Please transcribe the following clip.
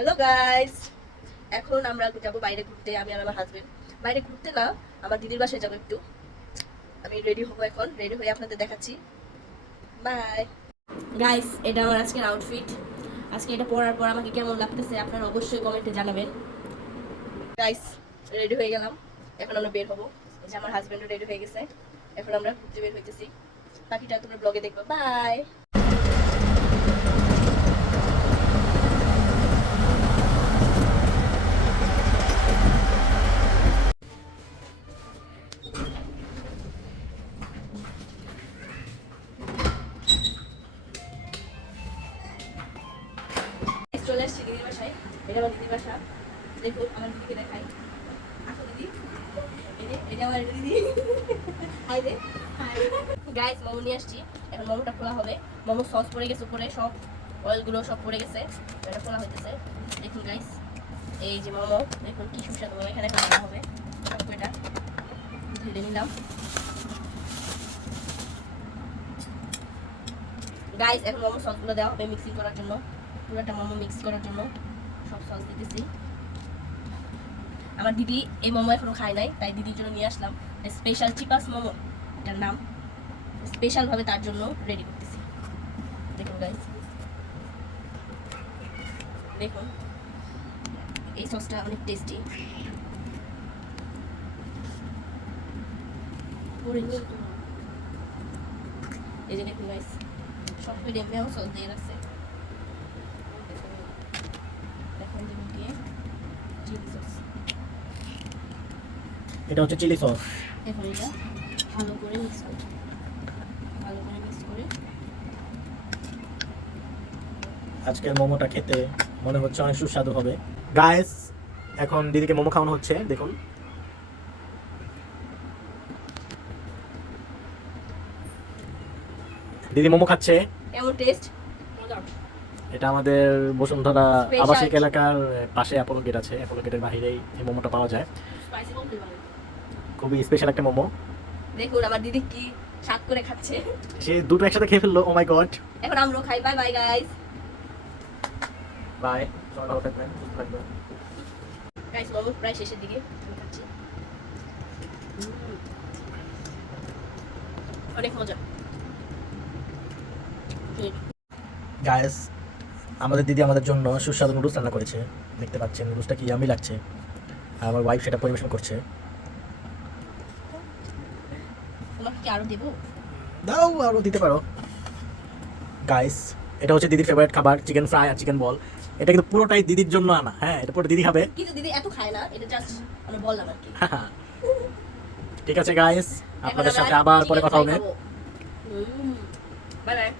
Hello guys, এখন আমরা যাব বাইরে ঘুরতে। আমি আর আমার হাজবেন্ড বাইরে ঘুরতে না, আমার দিদির বাসায় যাবো একটু। আমি রেডি হবো, এখন রেডি হয়ে আপনাদের দেখাচ্ছি। বাই গাইস, এটা আমার আজকের আউটফিট। আজকে এটা পরার পর আমাকে কেমন লাগতেছে আপনারা অবশ্যই কমেন্টে জানাবেন। গাইস, রেডি হয়ে গেলাম, এখন আমরা বের হবো। এই যে আমার হাজবেন্ডও রেডি হয়ে গেছে, এখন আমরা ঘুরতে বের হইতেছি। বাকিটা তোমরা ব্লগে দেখবে। বাই। চলে আসছি দিদির বাসায়। এটা আমার দিদির বাসা। দেখুন আমার দিদিকে দেখাই। আসো দিদি, এটা আমার দিদি। হাই রে, হাই গাইস। মোমো নিয়ে আসছি, এখন মোমোটা খোলা হবে। মোমো সস পড়ে গেছে উপরে, সব অয়েলগুলো সব পড়ে গেছে, এটা খোলা হইতেছে। দেখুন গাইস, এই যে মোমো, দেখুন কি সুস্বাদু মোমো। এখানে খাওয়া হবে সব, এটা ঢেলে নিলাম। গাইস, এখন মোমো সসগুলো দেওয়া হবে মিক্সিং করার জন্য, পুরোটা মোমো মিক্স করার জন্য সব সস দিতেছি। আমার দিদি এই মোমো এখনো খায় নাই, তাই দিদির জন্য নিয়ে আসলাম স্পেশাল চিপাস মোমো, এটার নাম। স্পেশাল ভাবে তার জন্য রেডি করতেছি। দেখুন গাইস, দেখুন এই সসটা অনেক টেস্টি। এই যে দেখুন গাইস, সব মিডিয়ামেও সস দিয়ে রাখছে। দেখুন যে দিয়ে চিলি সস, এটা হচ্ছে চিলি সস। এখন এটা ভালো করে মিক্স করে, ভালো করে মিক্স করে। আজকের মোমোটা খেতে মনে হচ্ছে অনেক সুস্বাদু হবে। গাইস, এখন দিদিকে মোমো খাওয়ানো হচ্ছে। দেখুন, দিদি মোমো খাচ্ছে। কেমন টেস্ট? মজা। এটা আমাদের বসুন্ধরা Special. আবাসিক এলাকার পাশে অ্যাপোলো গেট আছে। অ্যাপোলো গেটের বাইরেই এই মোমোটা পাওয়া যায়। স্পাইসি বলতে পারেন। খুবই স্পেশাল একটা মোমো। দেখুন আমার দিদি কি স্বাদ করে খাচ্ছে। সে দুটো একসাথে খেয়ে ফেললো। ও মাই গড। এখন আমরাও খাই। Bye bye guys. বাই, সবাই ভালো থাকবেন, সুস্থ থাকবেন। গাইস, মোমো প্রায় শেষের দিকে, আমি খাচ্ছি। অনেক মজা। গাইস, আমাদের দিদি আমাদের জন্য সুস্বাদু নুডলস রান্না করেছে। দেখতে পাচ্ছেন নুডলসটা কি ইয়ামি লাগছে। আর আমার ওয়াইফ সেটা পরিবেশন করছে। তোমাকে কি আরো দেবো? দাও, আরও দিতে পারো। গাইস, এটা হচ্ছে দিদির ফেভারিট খাবার, চিকেন ফ্রাই আর চিকেন বল। এটা কিন্তু পুরোটাই দিদির জন্য আনা। হ্যাঁ, এটা পুরো দিদি খাবে। কিন্তু দিদি এত খায় না, এটা জাস্ট আমরা বললাম আর কি। ঠিক আছে গাইস, আপনাদের সাথে আবার পরে কথা হবে। Bye bye.